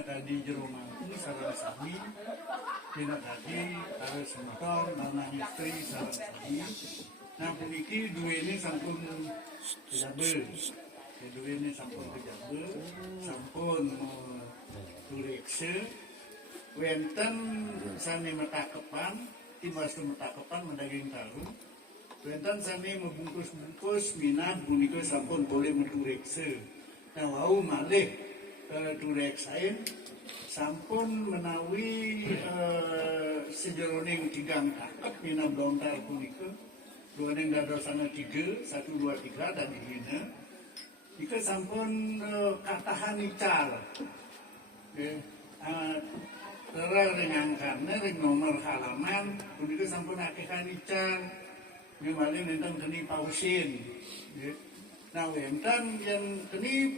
tina tadi jero mangku sareng sami, tina tadi karo semeton lanang istri sareng sami. Nah puniki duwene sampun kejabel. Duwene sampun kejabel, sampun turekse wenten sami metakepan, tibastu metakepan mendaging taru. Wenten sami membungkus-bungkus minat punika sampun boleh meturekse. Nah wau malih tureksain sampun menawi sejeroning tigang kakep minat lontar punika. Duaning dadosana 3, 1, 2, 3 tadi dina. Ika sampun katahan ical. Terang ringangkannya, ring nomor halaman, punika sampun akehan ical. Ngemali nenten keni pausin. Nah, wenten yang keni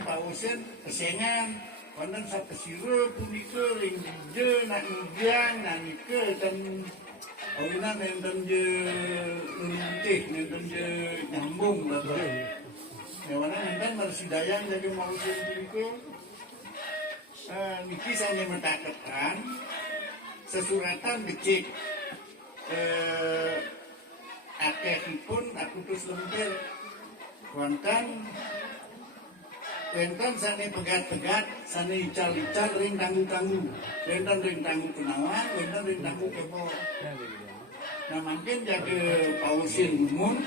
pausin kesengan. Wonten sapesira punika ring je nak ngiang nak nika dan awina nenten je lintih, nenten je nyambung bapak. Yawana nenten marsidayang jadi pausin punika. Niki saya mentakekan sesuratan becik akehipun akutus lempir wonten sane pegat-pegat sane ical-ical ring tanggu-tanggu wonten ring tanggu Kenawan wonten ring tanggu Kepo. Nah mungkin jaga pausin gumun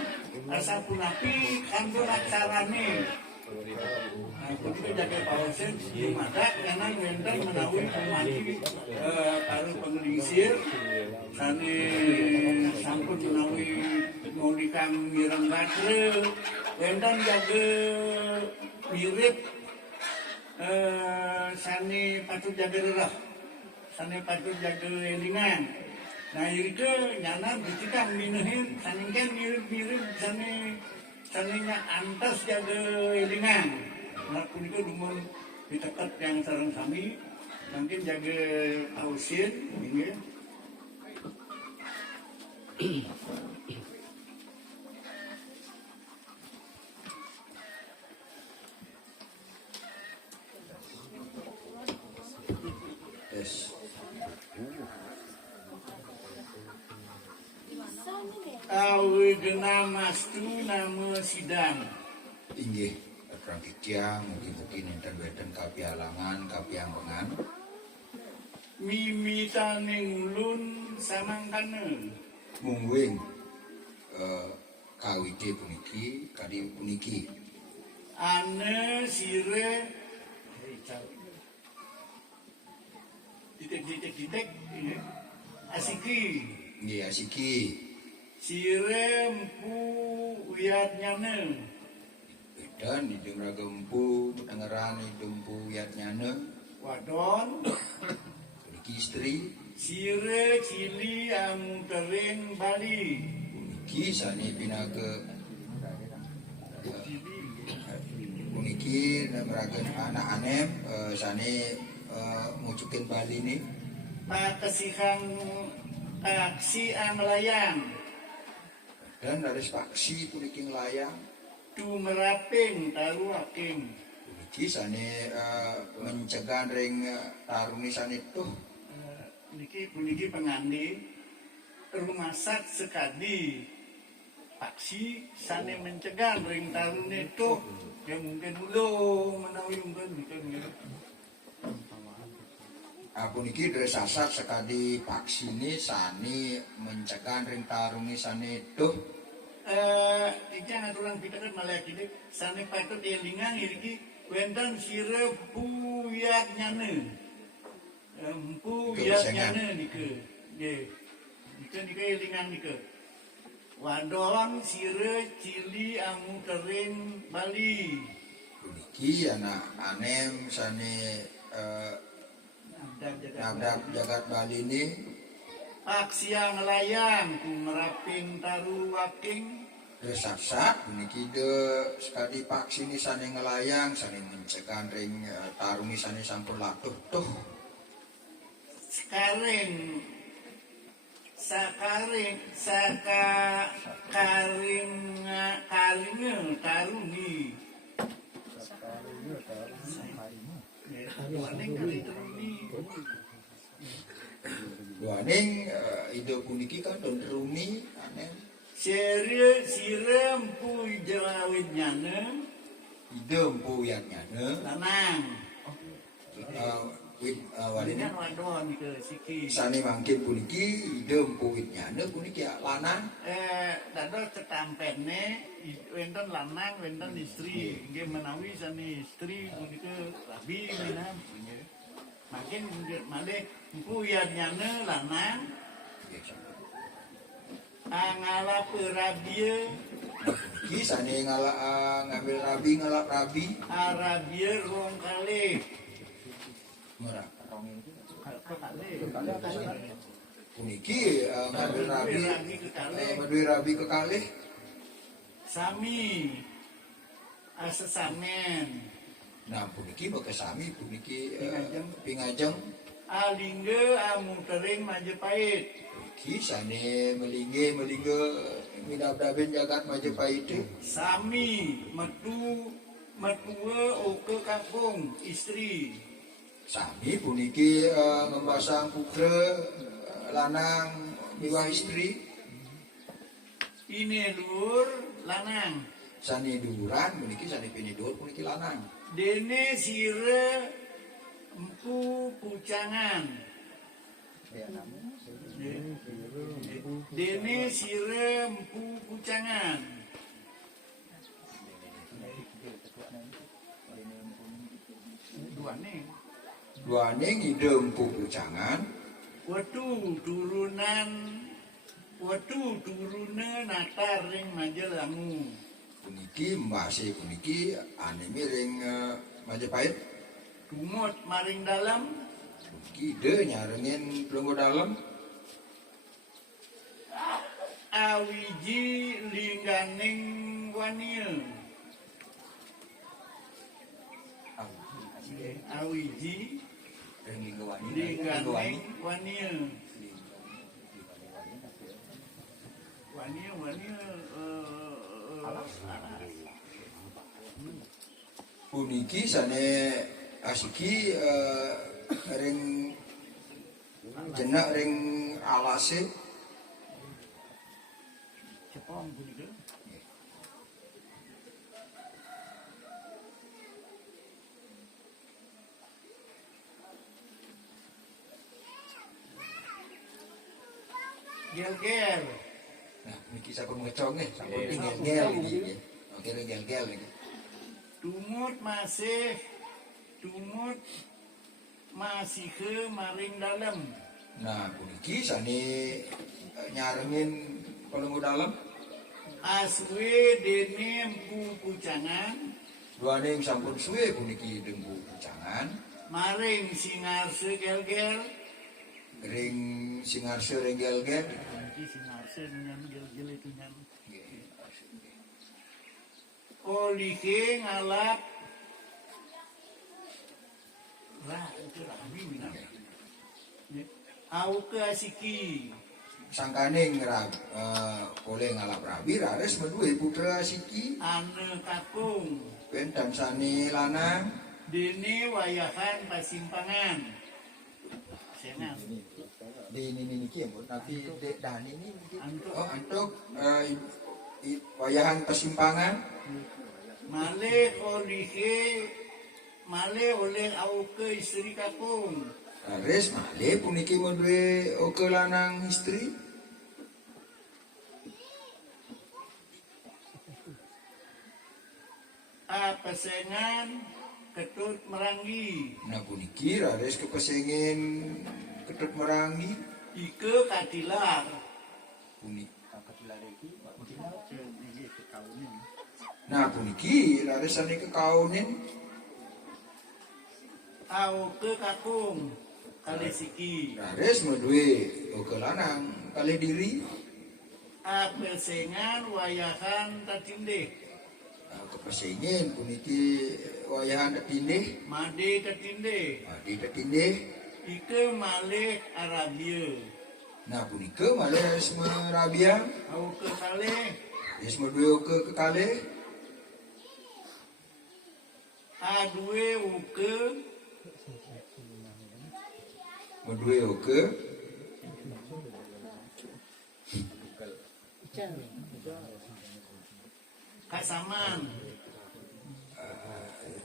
asa punapi kanto acarane. Nah, kemudian jaga pausen dimadak karena wenten menawi pemati karo pengelisir sane sampun menawi maulikang mireng batre wenten jaga mirip sane patut jaga rerah sane patut jaga elingan. Nah itu nyana bitikang minuhin sane kan mirip-mirip saninya antas jaga elingan. Nah punika dumun ditekat yang sareng sami mungkin jaga ausin nggih. Yes. Awi genam mastu nama sidang. Inggih, perang kikiang mungkin enten kapialangan, kapiambengan. Mimitaning ulun samangkana. Mungguing kawite puniki, kadi puniki. Ane sire ditek asiki. Nggih asiki. Sire empu uyat nyane. Dan hidung raga empu, dengeran hidung empu yat nyane. Wadon. Puniki istri. Sire cili amutering Bali. Puniki sani pinaga. Puniki meragen anak anem sani mucukin Bali ini. Pakesihang aksi anglayang. Dan dari paksi puniki layang. Tumeraping taru aking. Puniki sani mencegah ring taruni sani tuh. Puniki pengandi rumah sak sekadi paksi sani mencegah ring taruni tuh yang mungkin ulung menawi mungkin gitu. Puniki dari sasak sekadi paksi ini sani mencegah ring taruni sani tuh. Jangan tulang pitakan malah kini sani patut elingan iki wenten sire puyat nyane. Puyat nyane nike. Nggih. Nika elingan nike. Wadon sire cili amu kering Bali. Puniki anak anem sani nabdak jagat Bali ini. Aksiang layang kumeraping taru waking. Desak-sak puniki de sekali paksi ini sani ngelayang sani mencegah ring taruni sani sampun latuh tuh. Sakaring taruni. Waning kali teruni. Duaning ide puniki kan don teruni aneh. Sirem pu jelawit nyana Ide empu yang nyana lanang. wit Dengan walina wadon ke siki. sane mangkin puniki ide empu wit nyana puniki lanang. Dado ketampene wonten lanang wonten istri. Nggih menawi sane istri punika rabi minam. Makin malih empu nyana lanang ngalap rabia Iki sane ngambil rabi ngalap rabi Arabia rong kali. merah. Kali. Puniki ngambil rabi madui rabi kekalih Sami asesamen nah puniki bekesami puniki pingajeng alingge amutering Majapahit iki sane melingge midab-dabin jagat Majapahit sami metua oke kampung istri sami puniki ngembasang putra lanang miwah istri ini lur lanang sane duran puniki sane pinidur puniki lanang dene sire empu pucangan dene sire empu pucangan duaning ide empu pucangan Watu turune natar ring Majalangu. puniki mbase puniki anemi ring Majapahit Dumut maring dalam puniki ide nyarengin pelenggo dalem awiji lingganing wanieu. Awiji ring linggawani lingganing wanieu. Wanieu puniki sane asiki ring jenak ring alase cepong punika. Gel-gel. nah niki sampun ngecong sampun gel-gel iki oke gel-gel niki Dumut masih ke maring dalam. nah puniki sane nyarengin pelenggo dalem Aswe dene empu pucangan duaning sampun suwe puniki dengku pucangan maring singarse gel-gel. ring singarse ring gel-gel Iki singarse nyan gel-gel itu nyan. Olike ngalap itu rabi minang. Au ke asiki sangkane oleh ngalap rabi rares medue putra siki ane kakung pentan sane lanang dene wayahan pasimpangan. Senang. di ini niki ya tapi dek dan ini Antuk. oh antuk wayahan persimpangan Male oleh au ke istri kakung. rares male puniki medue oke lanang istri Pesengan ketut merangi. nah puniki rares kepesengin ketut merangi Ike katilar. punik Ini kekaunin. nah puniki rares sane kekaunin Au ke kakung kali siki. rares medue oke lanang kali diri Pesengan wayahan tatindih. kepesengin puniki wayahan tetindih Made tatindih. di tetindih Ike malih Arabia. nah punika malah harus merabiang Au ke kalih. harus medue oke kekalih Adue uke Medue oke. Kasaman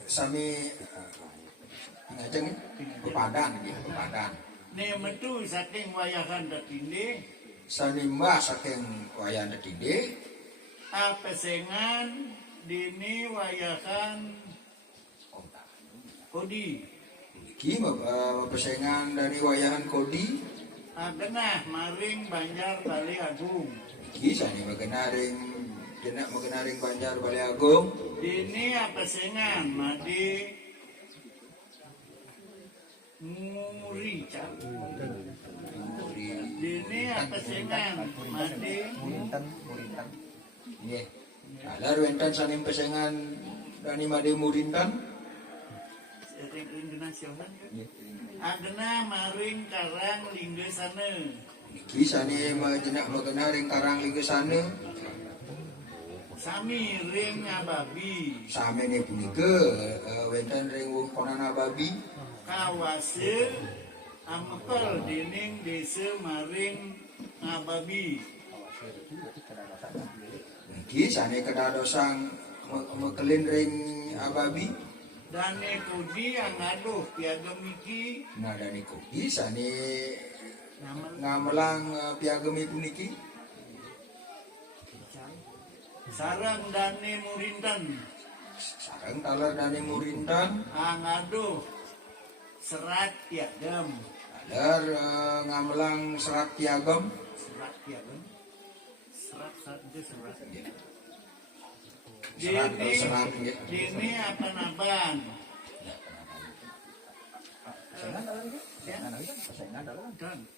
Sami ngajeng pepadan gitu, pepadan. ne metu saking wayahan datinde Sanimba saking wayan detinde apesengan dini wayahan kodi iki pesengan dari wayahan kodi agenah maring Banjar Bali Agung iki sani magenaring jenak magenaring Banjar Bali Agung dini apesengan madi murica dini apesengan madi nggih alar wenten sani pesengan dani made murintan sering nasional agena maring karang linggesana iki sani jenak magenaring karang ligesane sami ring ababi samene punika wenten ring wungkonan ababi kawase amekel dening desa maring ababi iki sani kedadosang mekelin ring ababi dane kodi angaduh piagam iki nah dani kopi sani namal ngamelang piagemi puniki sarang dane murintan sareng taler dani murintan angaduh serat piagam aler ngamelang serat piagam serat piagam serat itu serat serat dini serat nggih dini apa naban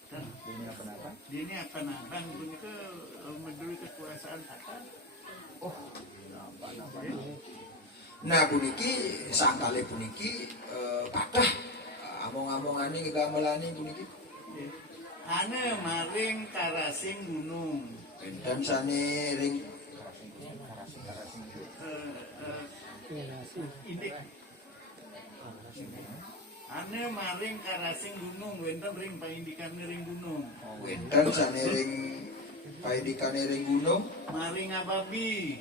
dan dini apa naban ini ke meduli kekuasaan kata nah puniki sangkale puniki patah among-amongane gamelane puniki ane maring karasing gunung dan sane ring ini ane maring karasing gunung wenten ring paindikan ring gunung wenten sane ring paidikane ring gunung maring ababi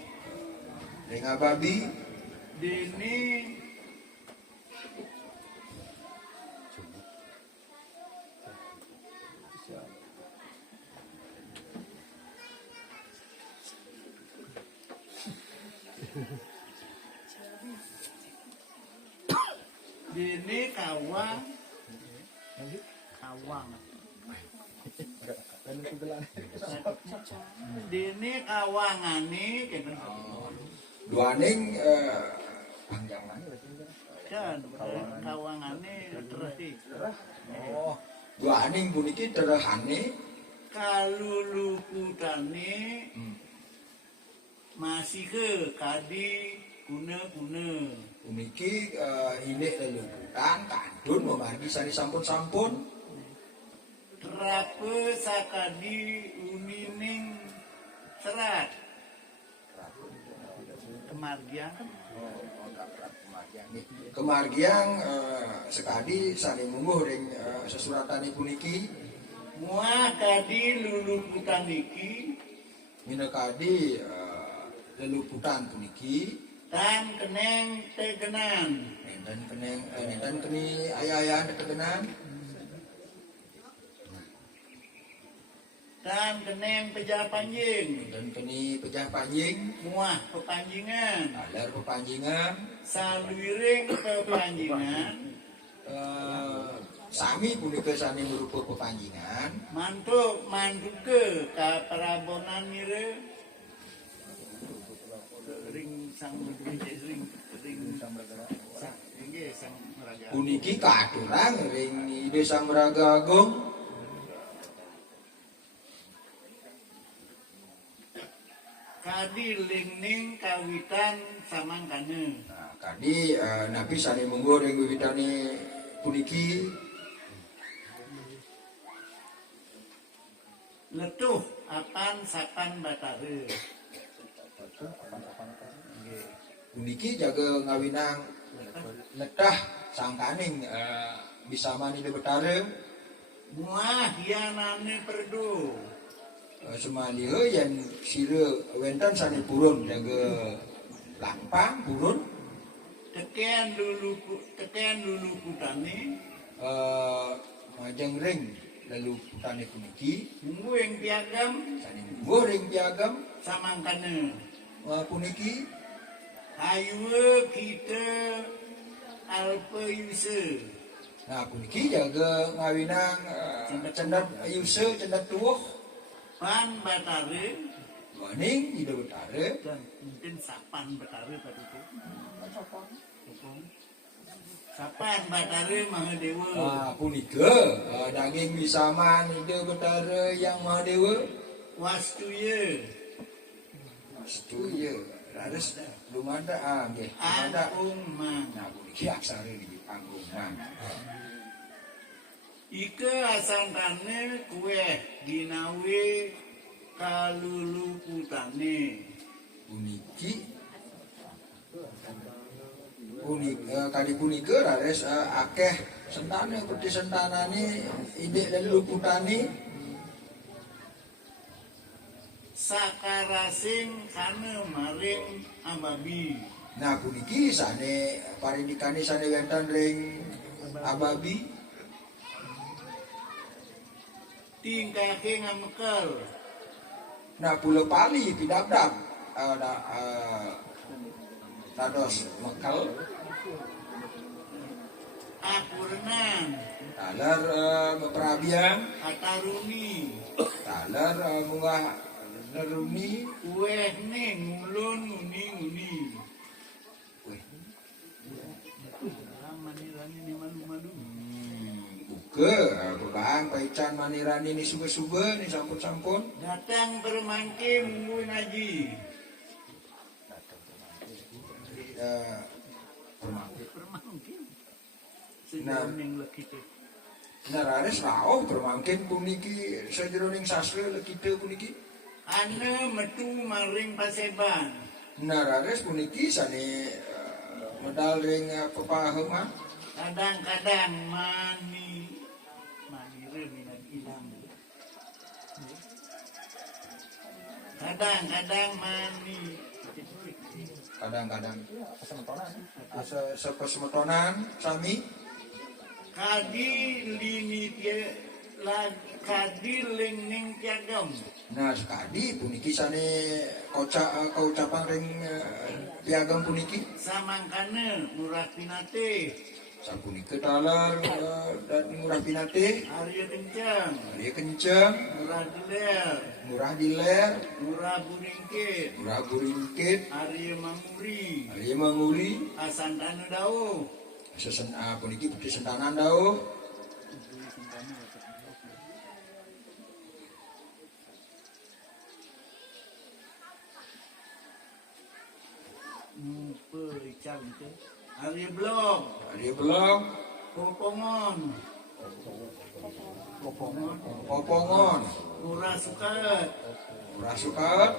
ring ababi dini dini kawang dini kawangane kena duaning kan kawangane terus duaning puniki derehane kaluluputane masih ke kadi guna-guna puniki hilik leluputan kandun memargi sani sampun-sampun Rape sakadi unining serat kemargian kemargian sekadi sani mungguh ring sesuratane puniki muah kadi luluputan iki minekadi leluputan puniki tan keneng tegenan dan keni ayah-ayahan tegenan tan keneng pejah panjing dan keni pejah panjing muah pepanjingan alar pepanjingan saluiring pepanjingan sami punika sani merupa pepanjingan mantuk manduke ka perabonan mire ring sang ring sang raga puniki katurang ring ide sang meraga agung kadi lingning kawitan samangkane nah, kadi nabi sani mungguh ring wiwitane puniki letuh apan sapan batare puniki jaga ngawinang letah sangkaning bisa mani de betare Muah hianane perdu. semalieu yang sire wenten sani purun jaga lampang purun Tekean dulu kutane. majeng ring lalu putane puniki Munggu yang piagam sani mungguh ring piagam samangkana. puniki Ayo kita alpa yusa. nah puniki jaga ngawinang cendat yuse cendat tuwuh Pan batare maning ida betare dan mungkin sapan batare tadi itu. Sapan batare Mahadewa. Punika daging misaman ida betare yang Mahadewa Wastuya. setuju rares lumanda nggih lumanda Angkung mang. nah puniki aksara di panggung mang Ike asantane kue ginawe kalulu putane. puniki kali punika rares akeh sentane peti sentanane ide lalu putani Sakarasing kana maring ababi. nah puniki sane parindikane sane wenten ring ababi Tingkake ngamekel. nah pula pali pidabdab dados mekel Akurnan. taler meperabian Ataruni. taler munggah neruni Kue ning ngulun nguni. weh Manirani ni malu-malu. buka bebahan paican manirani ni suga-suga ni sampun-sampun Datang bermangke munggu ngaji. permangke Bermangke. Nah. Sejauh lekite. narares rauh permangkin puniki sajeroning sastra lekite puniki Ana metu maring paseban. narares puniki sane medal ring pepahaman Kadang-kadang manire minat ilang. Kadang-kadang kadang-kadang sepesemetonan sami kadi lini kadi ling piagam. nah sekali puniki sane kaucapan ring piagam puniki Samangkana murah pinate. sapunika talar dan murah pinate Arya kencang. dia kenceng Murah deler. murah diler Murah buringkit. murah buringkit Arya mamuri. dia manguri Asantana dao. puniki putih sentanan dau Pericam itu. Arya blok. dia belum Popongon. popongon Murah sukat. murah sukat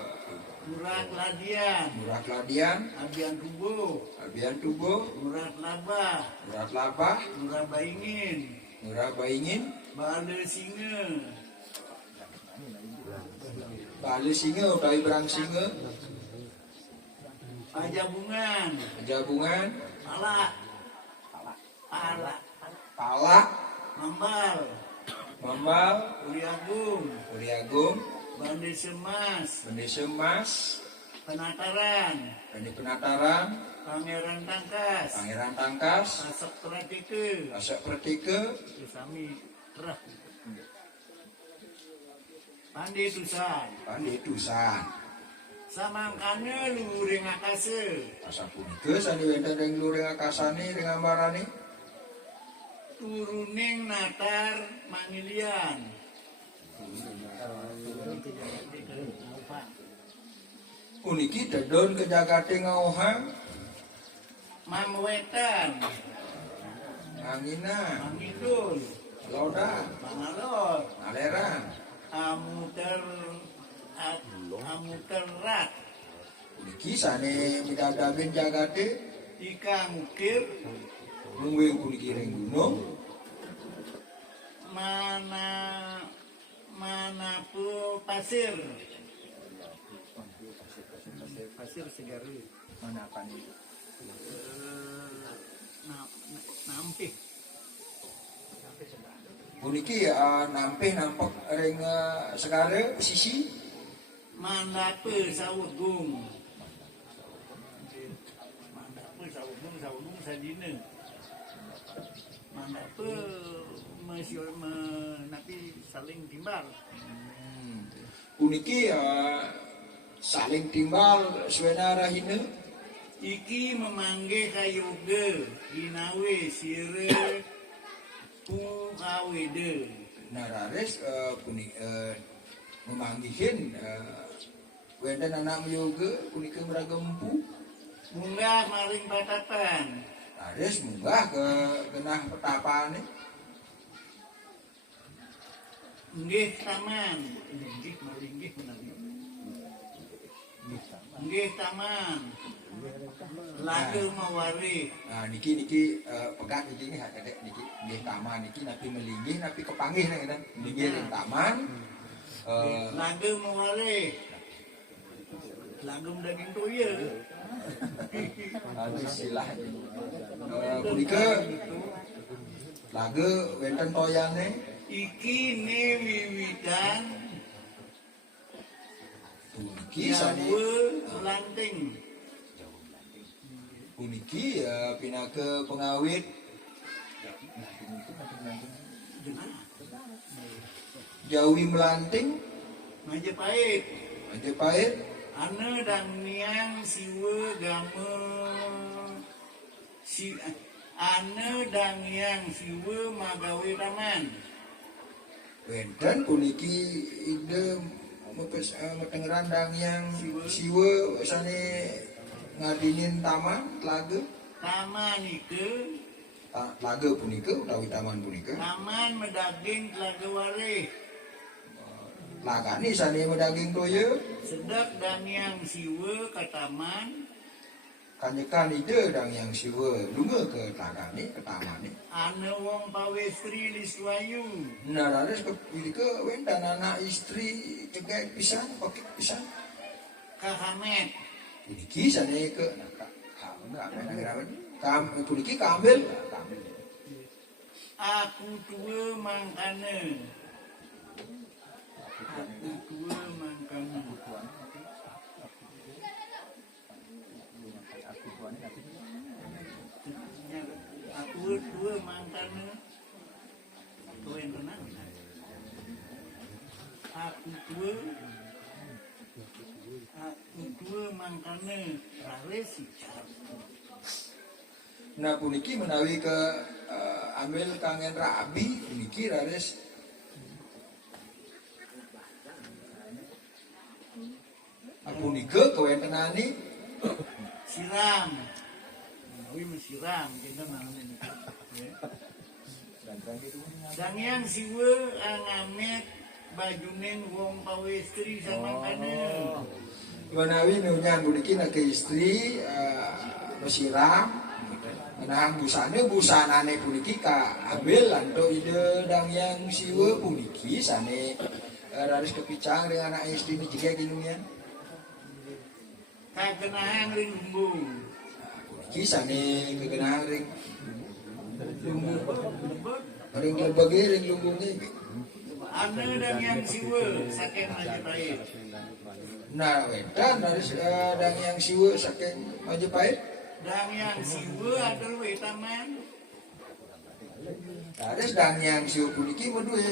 Murah keladian. murah keladian Abian tubuh. abian tubuh Murah labah. murah labah Murah baingin. murah baingin Bala singa. bali singa utawi berang singa Pajabungan. jabungan Palak. palak Mambal. mambal Uliagung. Uliagung Bande semas. bende semas Penataran. bende penataran Pangeran Tangkas. pangeran tangkas Asok Pratike. asak pertika Sami terah. Pandi tusan. pandi tusan Samangkana luring akase. asa punika sani wenten ring luring akasane ring ambarane Turuning natar mangilian. puniki dedon kejagate ngaohang Mamwetan. angina Mangidul. loda Mangalor. aleran Amuterat. puniki sane midadabin jagate Ika ngukir Mungwing puniki ring gunung. Manapu pasir. Pasir Segari. Mana apa nih? Nampih. Puniki nampeh nampak ring segara sisi. Mandape Sawugung. Mandape Sawugung sadina. Mandape napi saling timbal. Puniki saling timbal suena rahina. Iki memanggih kayoga ginawe sire pungawede. Narares memanggihin wenda anak yoga punika meragempu. Munggah maring batapan. Narares munggah ke genah petapane. Nggih taman. Nggih maringgih menawi. Nggih taman. Lagu mawari. Nah niki pegat niki hak kadek niki nggih taman niki napi melinggih napi kepanggih nang ngene. Melinggih ring taman. Lagu mawari. Lagu daging toya. Silah. Punika lagu wenten toyane. Iki ne wiwitan Puniki sane lanting. puniki pinake pengawit Jawi melanting Majapahit. Ane dan niang siwe game ane dan niang siwe magawe taman. wenten puniki ide metengeran dang yang siwe sane ngadinin taman telaga Ike telaga punika utawi taman punika taman medaging telaga warih. lagani sane medaging toya Sedap dan yang siwe ke taman. kanyekan ide dang yang siwe lunga ke lagani ke tamane. Ane wong pawestri liswayu. Nah lalu ke wendan anak istri cegek pisan pakik pisan Kahamet. puniki sane ke puniki kambil Aku tua mangkane. Aku tua mangkane. Tua yang tenang. Aku tua mangkane. Rale sicar. Nah puniki menawi ke ambil kangen rabi puniki rares punika kewentenani Siram. Menawi mensiram kita namanya. Dan yang siwe angamet bajunen wong pawestri sama kana. menawi nunyan puniki nak ke istri mesiram menahan busanane puniki ka ambil lanto ide dang yang siwe puniki sane raris kepicang dengan anak istri ni jika ginunya Kagenahan ring lumbung. puniki sane kegenahan ring lumbung ring lebagi ring lumbungnya Ane dan yang siwe saking Majapahit. nah wedan raris dang yang siwe saking Majapahit Dan yang siwe adalah taman. raris dang yang siwe puniki medue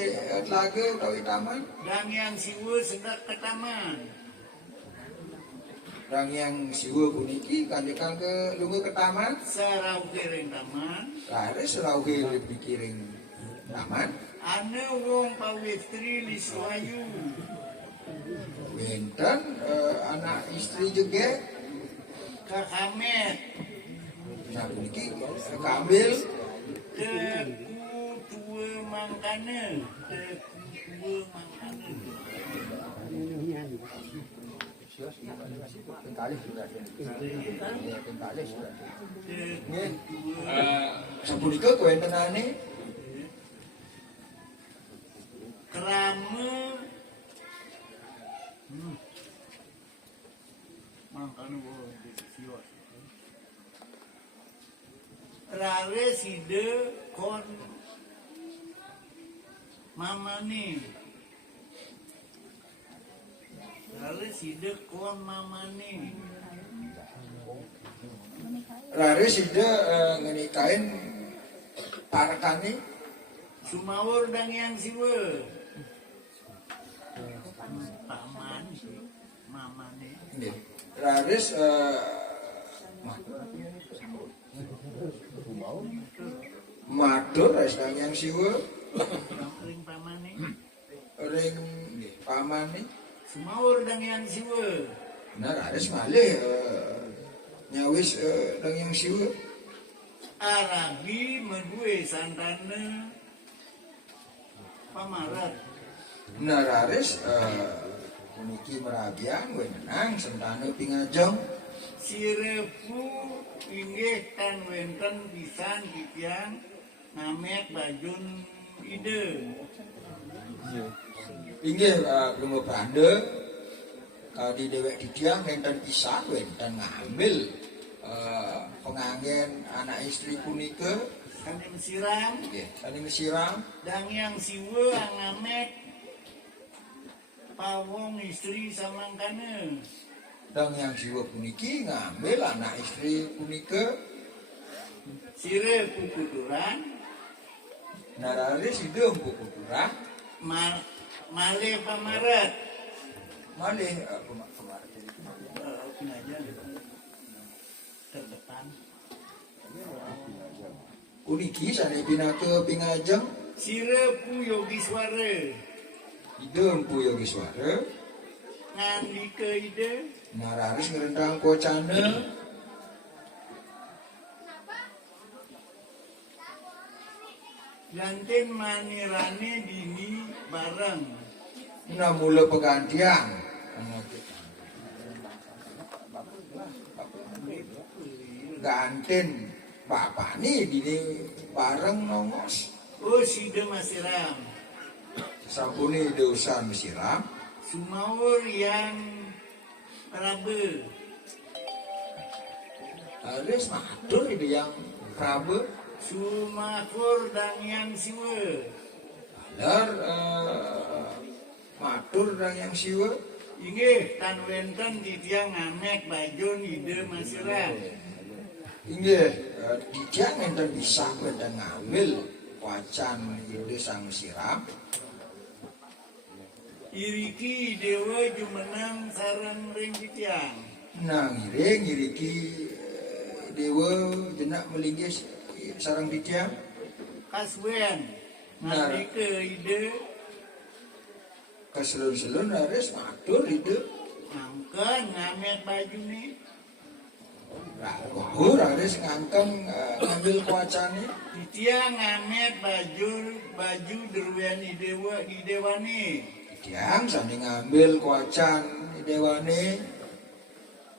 telaga utawi taman Dan yang siwe sedap ke taman. dang yang siwe puniki kanjekan ke lunga ke taman Sarau kering taman. raris rauhe dipikiring taman Ane wong pawestri liswayu. wenten anak istri juga Kahamet. nah puniki kambil Teku tua mangkane. Jos gimana masih pengkalih sudah ya pengkalih sudah Nggih. Sapunika kuentenane kerama makanya boleh disiwas rare side kon mama nih rare side kon mama nih rare sida ngenikain parekane Sumawur dan yang siwe paman mama nih nggih. Raris matur restang yang siwa ring paman nih ring nggih pamane. Sumawur dan yang siwe Nah raris malih nyawis dang yang siwa Arabi medue santana pamarat nah raris puniki merabian we menang sentana pingajeng sirepu inggih kan wenten pisan titiang ngamet bajun ide inggih lunga brande di dewek didiang nenten pisan wenten ngambil pengangen anak istri punika kami mesiram nggih saling siram dan yang siwe ngamet pawong istri samangkana dan yang jiwa puniki ngambil anak istri punika sirepu kuduran nararis hidung pukuturah male pamarat malih pengajian terdepan puniki sane pinake pingajeng sirepu yogi suara hidung pu yogiswara ngandika ide nararis ngerendang kocana ganten manirane dini bareng na mula pegantian ganten bapak nih dini bareng nongos oh sida masiram sampuni deusan siram sumawur yang rabe Aris matur itu yang Prabu sumakur dan yang siwe Alar matur dan yang siwa inggih tan wenten titiang ngamek bajun ide masiram inggih dijang enten bisa dan ngambil wacan ide sang siram iriki dewa jumenang sareng ring titiang nah ngiriki dewa jenak melinggis sarang dijang kaswen Nah. ngandika ide keselun-selun Aris matur ide angken ngamet baju nih wahur Aris ngangkem ngambil wacane titiang ngamet baju derwen idewani dijang sandi ngambil wacan dewane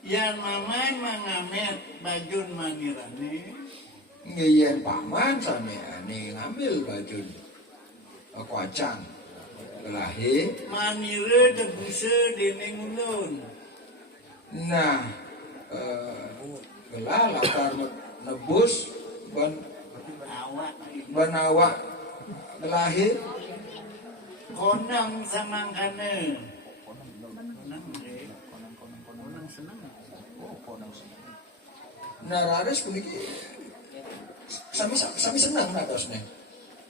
yang maman mangamet bajun manirane ngeyen paman sane ane ngambil baju wacan kelahi manire debuse dening ulun nah gelah latar nebus awak awak kelahi konang samangkane konang deh konang senang nah Raris puniki sami senang nadosne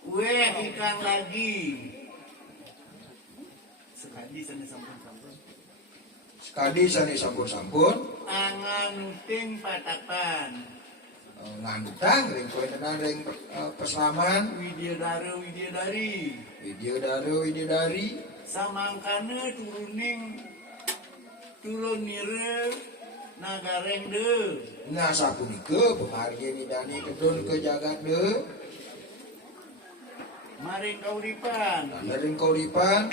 weh ikang lagi sekali sana sampun sekali sani sampun-sampun angan nuting patapan ngantang ring kuenan ring peslaman widyadari wididari samangkane turun nire nagareng de nah sapunika pengarya midani kedun ke jagat de maring kauripan ring kauripan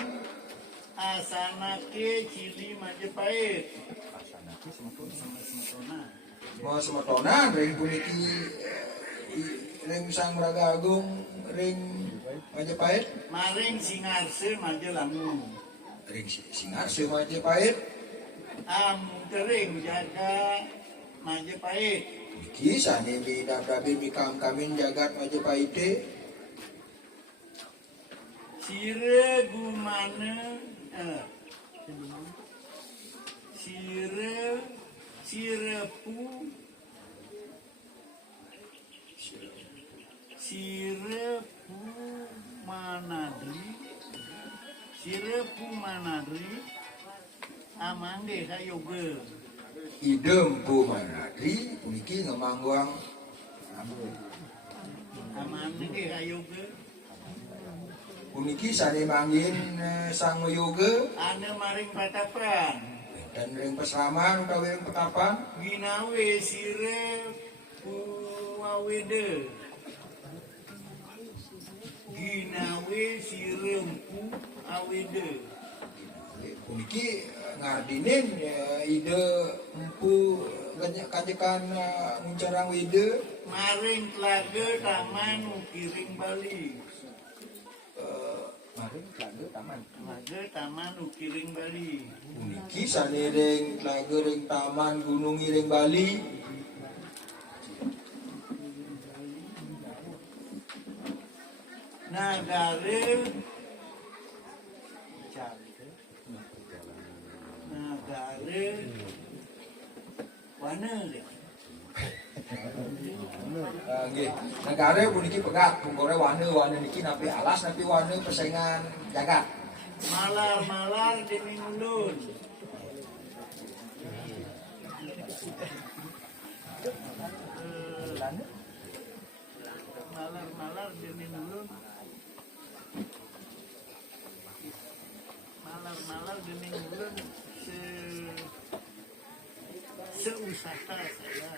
asanake Cili Majapahit. Mau semetonan ring puniki ring Sang Raga Agung ring Majapahit Maring Singarse Majalangu. ring Singarse Majapahit Amungkering jaga Majapahit. iki sane di dabrabi mikam kamin jagat Majapahit Sire gumane sirepu manadri amangge kayoge. idem pu manadri puniki ngemangguang Amangge kayoge puniki sane manggin Sang Yoga ane maring patapan dan ring pesraman utawi ring petapan ginawe sire puawede ginawe sire pu awede. puniki ngardinin ide empu kanjekan muncarang wide Maring telaga taman ukiring Bali. Maring Tlaga Taman. Telaga taman ukiring Bali. puniki sane ring tlaga ring taman gunung iring Bali Nagare wana dia. nggih negara puniki pegat pungkore wana niki napi alas napi wana pesengan jagat Malar-malar dening ulun. Malar-malar dening ulun. Malar-malar dening ulun seusaha saya.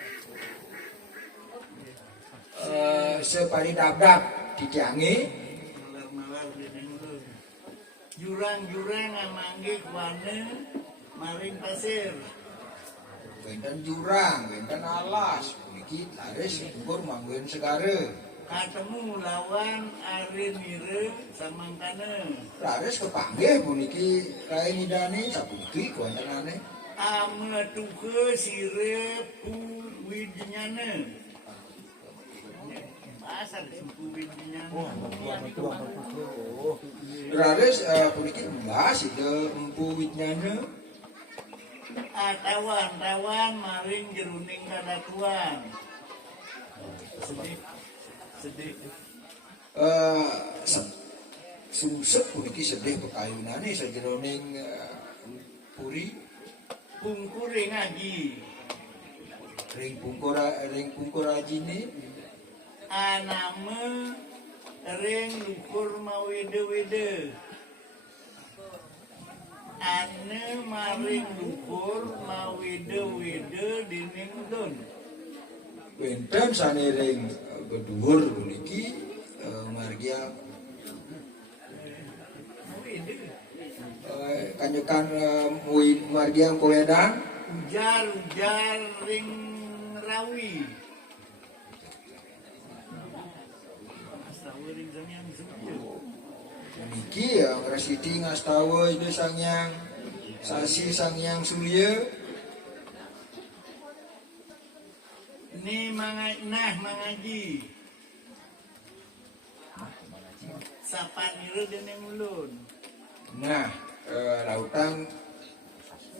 separidabdab ditiangi Malar-malar dening ulun. Jurang-jurang amangge wana maring pasir. benten jurang benten alas puniki laris ukur manggen segara Katemu lawan Arin Mire samangkana. laris kepanggih puniki kae ngidani sapuniki kuantanane Ametuke sire pu widnyana. Pasar suku widnyana. laris puniki membahas ide empu widnyana Tawan maring jeruning kadatuan. Sedih. sungsep puniki sedih pekayunane sajeroning puri Pungkure ngaji. ring pungkur ajine Aname ring lukur mawede-wede. Ane maring lukur mawede-wede dening ulun. benten sane ring beduhur puniki margia Mawede. kanjekan margia Kowedan Ujar ring rawi. Astawa ring sangyang suci. puniki residi ngastawa ide sangyang sasi sangyang surya Ni mangaji. Sapanire dening ulun. nah lautan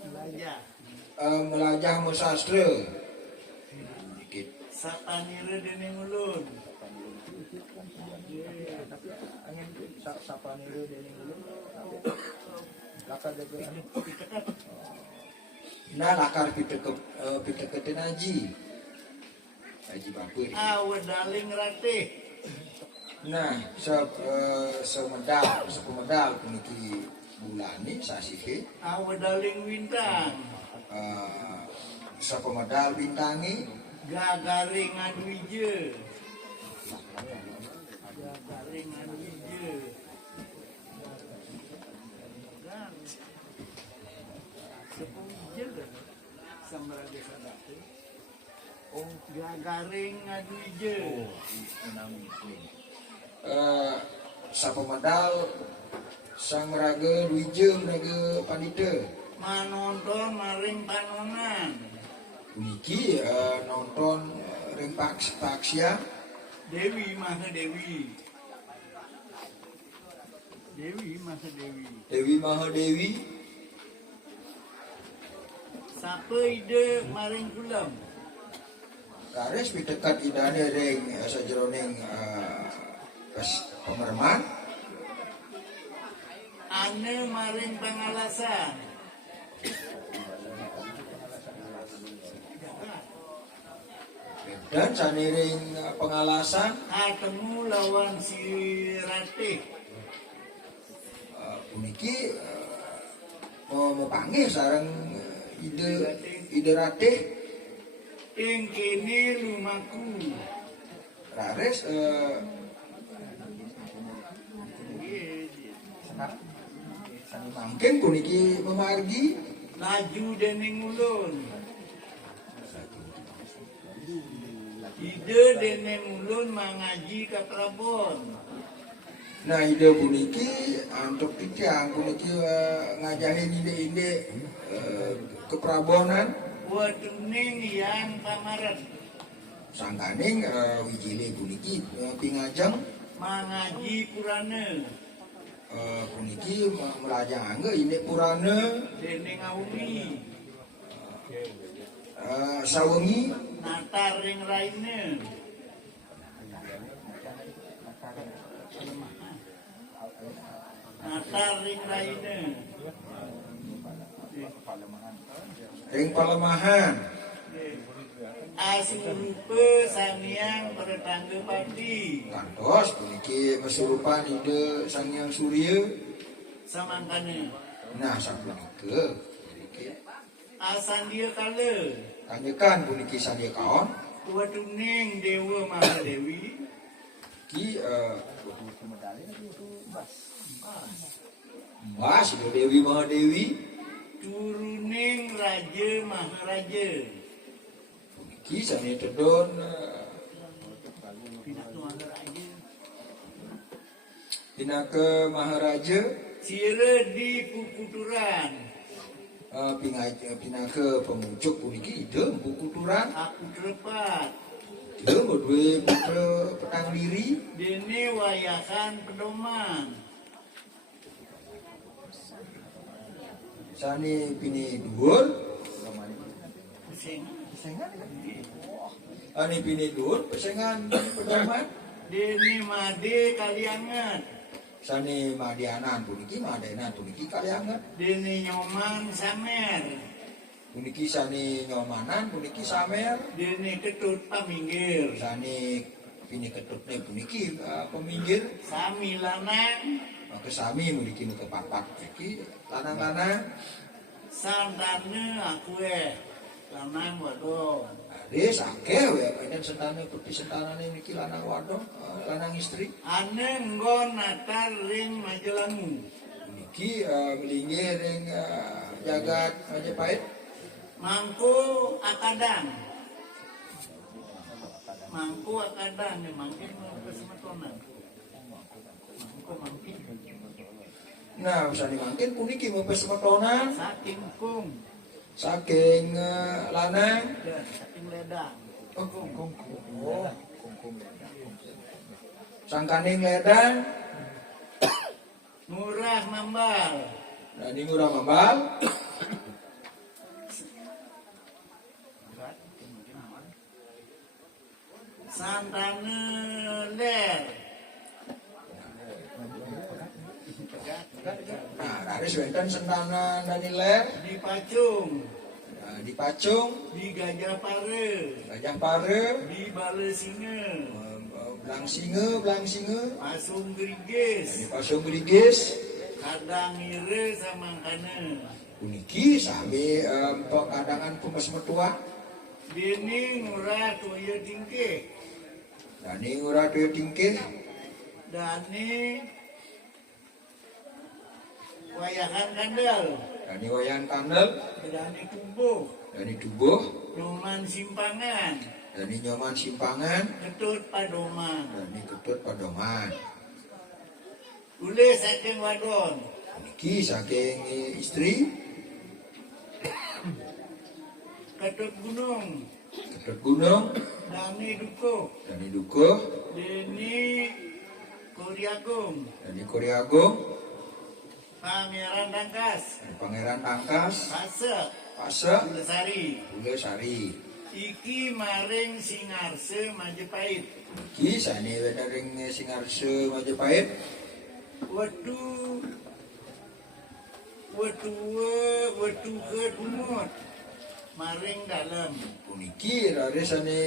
Belajar. melajah musastra dikit Sapanire dening ulun. Tapi angin sapa niru dening dulu. Lakar jaga anu. nah lakar piteketin haji bapur Awedaling ratih. nah sepemedal puniki bulani sasihe Awedaling wintang. sepemedal bintangi Gagaring aduije. Gagaring aduije. Gagaring ngaduije. Sapemedal sang raga duije raga pandita. Manonton maring panonan. Puniki nonton ring paksia. Dewi Maha Dewi. Dewi Maha Dewi. Dewi Mahadewi. Sapa ide maring kulam. Kares pitekat idane ring sajeroning pemerman. Ane maring pangalasan. Dan saniring pengalasan Ketemu lawan si Ratih. puniki mau panggil sareng ide ratih Ing kene lumaku. rares mungkin puniki memargi Laju dening ulun. Ide dening ulun mangaji ke Prabon. nah ide puniki antuk titiang puniki ngajahin ide keprabonan Waduning yang pamaret. sangkaning wijile puniki pingajeng Mangaji Purana. puniki melajang angge ide purana Dening aumi. sawengi Natar ring raine. Natar ring raine. ring palemahan Asurupa Sangyang Bertangga Padi. kantos puniki kesurupan ide Sang Hyang Surya. Samangkana. Nah sapunika puniki Asandia kala. kanyekan puniki sandia kaon Waduning Dewa Mahadewi. ki Mas Ida Dewi Mahadewi Turuning Raja Maharaja. puniki sani tedon Pinatu Maharaja. pinake Maharaja Sira di Pukuturan. pinake pemucuk puniki ide Pukuturan Aku terepat. ide berdua putra petang diri Dene wayakan pedoman. sani pini dhuwur Pusing. ani pini dhuwur pesengan pedoman Dene Made Kaliangat. sani madianan puniki madenan puniki kaliangan Dene Nyoman Samer. puniki sani nyomanan puniki samer Dene Ketut Paminggir. sani pini ketutne puniki peminggir Sami Lanang. kesami puniki nu kepapat iki lanang-lanang Santane aku Lanang waduh. Ades akeh we pancen sentane putih sentanane niki lanang wadon lanang istri Ane nggon natar ring Majelangu. niki melinggih ring jagat Majapahit Mangku Akadang. Mangku Akadang mangkin kesemetonan. Mangku mangkin. nah usani mangkin puniki mepes semetonan Saking kung saking lanang dan saking ledang. sangkaning ledang Murah Mambal. nah ini ngurah mambal Santane Ler. nah dari wenten sentana daniler Di Pacung. di Pacung Di Gajah Pare. Gajah Pare Di Bale Singa. Belang Singa Pasung di Gerigis. Pasung Grigis Kadang ire samangkana. puniki sampai kadangan pemes metua Dini ngurah toya tingkih. dani ngurah dua tingkih Dani wayahan kandal. dani wayan kandel Dani kubuh. dani tubuh Nyoman simpangan. dan ini nyoman simpangan, Ketut Padoman. dan ini ketut Padoman. Ule saking wadon. Niki saking istri, Ketut Gunung. ketut Gunung, Dani Dukuh. dan ini Dukuh, Deni Koriagung. dan ini Koriagung, Pangeran Tangkas. dan Pangeran Tangkas, Fase. Pase, Bulesari. Ule Sari. Iki maring Singarse Majapahit. Niki sani wenering Singarse Majapahit, Wetu ke Dumut. Maring dalam. puniki rare sani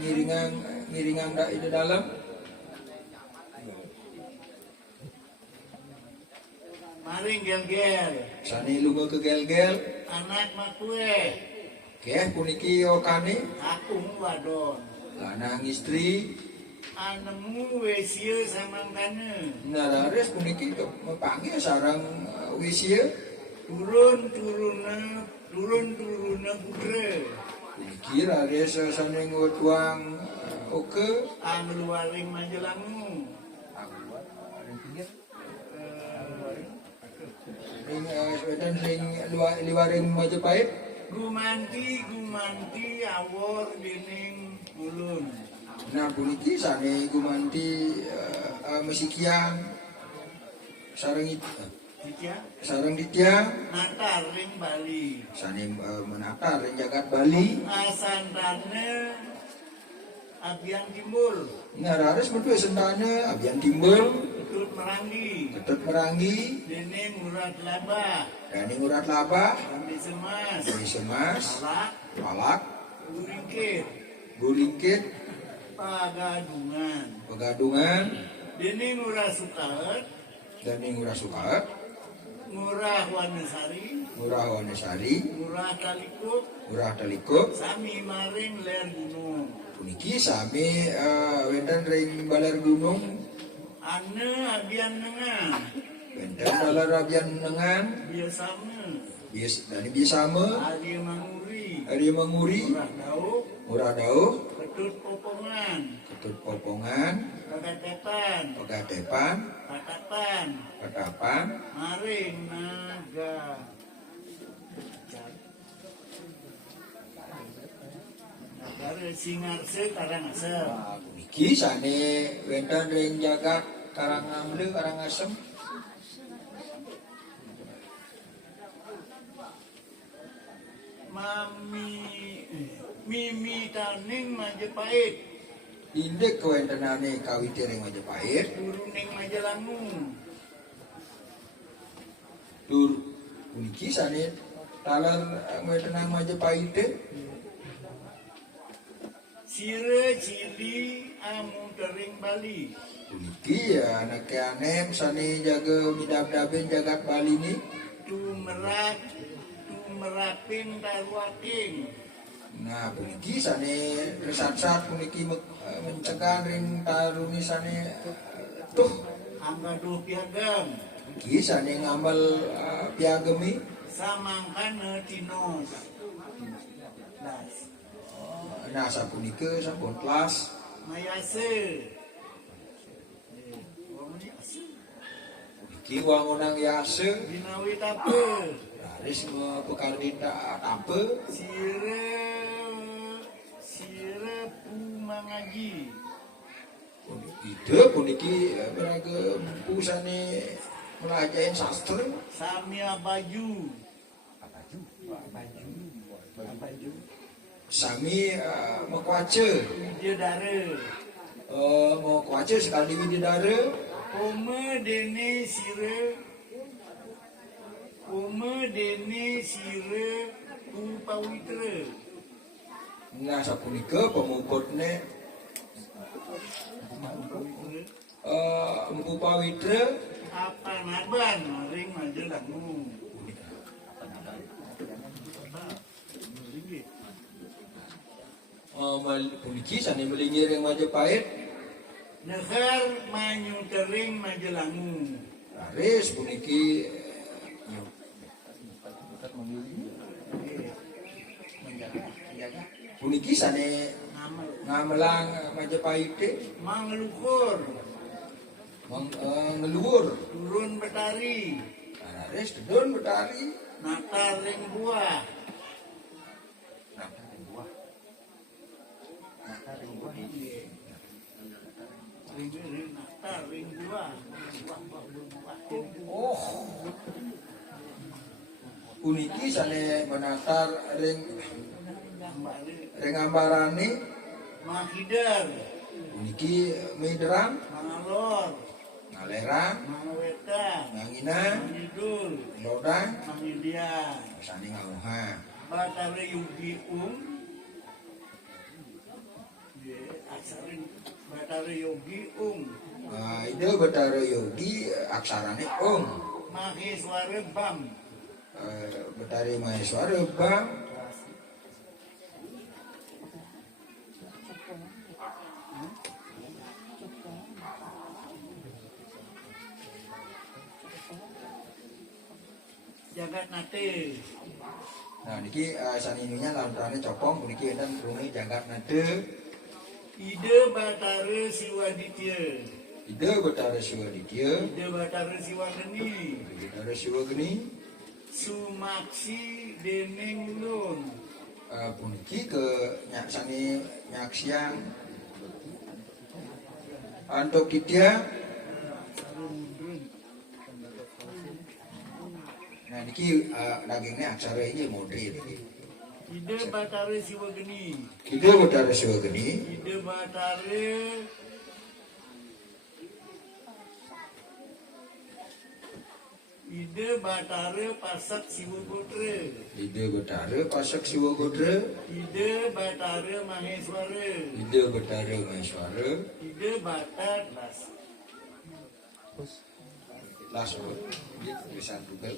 ngiringan dak ide dalam, Maring gel-gel. sani lunga ke gel-gel. Anak makue. Keh puniki okane Aku wadon. lanang istri. Anemu wesia samangkana. Nah, laris puniki mepanggil sarang wisya. Turun-turuna putra. Puniki laris saneng tuang oke. Angluaring Majelangu. Ring sedan ring liwaring Majapahit. Gumanti awor dening ulun. Nah puniki sane gumanti mesikian sarang ditya Natar ring Bali. sane menata ring jagat Bali. Asandane Abian Timbul. Nah laris metu sendane abian timbul Ketut Merangi. ketut merangi Dening Murad Laba. dan ngurat laba Rambi Semas. dari semas Alak. palak Uringkit. bulingkit Pagadungan. pegadungan Dening Murah Sukaet. dan ngurat sukaet Murah Wanesari. murah wanesari Murah Kalikuk. murah talikuk. Sami maring ler gunung. Puniki sami wenten ring balar gunung, Ane abian nengan. wenten balar abian nengan, Biasanya. dani biasame, Ari Manguri. hari menguri, Murah Dauk. murah dauh, Ketut Popongan. ketut popongan, Pagatepan. pegatepan, Patapan. petapan, Maring naga. Nagara Singarse Karangasem. puniki sane wenten ring jagat Karangamle Karangasem, Mimi Taning Majapahit. indek kewentenane kawite ring Majapahit, Turuning Majalangu. tur puniki sane talar wetenang Majapahit. Sire Cili Amu Tering Bali. Puniki ya anak anem sane jaga midab-dabin jagat Bali ni. Tumerapin Tarwaking. Nah puniki sane resat-sat puniki mencegan ring taruni sane tuh Anggaduh Piagam. puniki sane ngambal piagemi. Samangkana Tinos. Das. Nah sapunika sampun kelas Mayase. puniki wangunang yase Binawi Tape. laris pekardita tape Sire Pumangaji. ide puniki beragam pusane melajain sastra Samia Baju. sami mekwace Widadara. mau kwace sekali wididara. Oma Dene Sire Pupawitra. Nah sapunika pemukutne Empu Pawitra Apa naban maring Majelangu. puniki sane melingir yang Majapahit. Nehar Manyu Tering Majelangu. Laris puniki puniki sane Ngamel. ngamelang Majapahit teh Manglukur. ngeluhur. Turun Betari. Arares dedon Betari. Natar ring buah. Ring natar ring buah. Oh. Puniki sane menatar ring ambarane Mahidar. puniki miderang Mangalor. ngalerang Mangwetan. ngangina Mangidul. lodang Mangidian. sane ngauha. Batare Yugi Aksarin Batare Yogi Ide Betara Yogi aksarane Maheswara Bam. Betari Maheswara Bang Jagat Nate. nah niki saninunya lantarannya copong puniki enten rumi jagat nade Ide Batare Siwaditya. ide Betara Siwaditya Ide Batare Siwageni. Betara Siwageni Sumaksi Dening Lun. puniki ke sani nyaksian Antokidya. Nah niki dagingnya aksara ini model niki. Ide Batare Siwageni. Ide Betara Siwageni Ide Batare Ide Batare Pasak Siwagotre. ide Betara Pasak Siwagodra Ide Batare Maheswara. ide Betara Maheswara Ide Batar Las. Las tulisan Google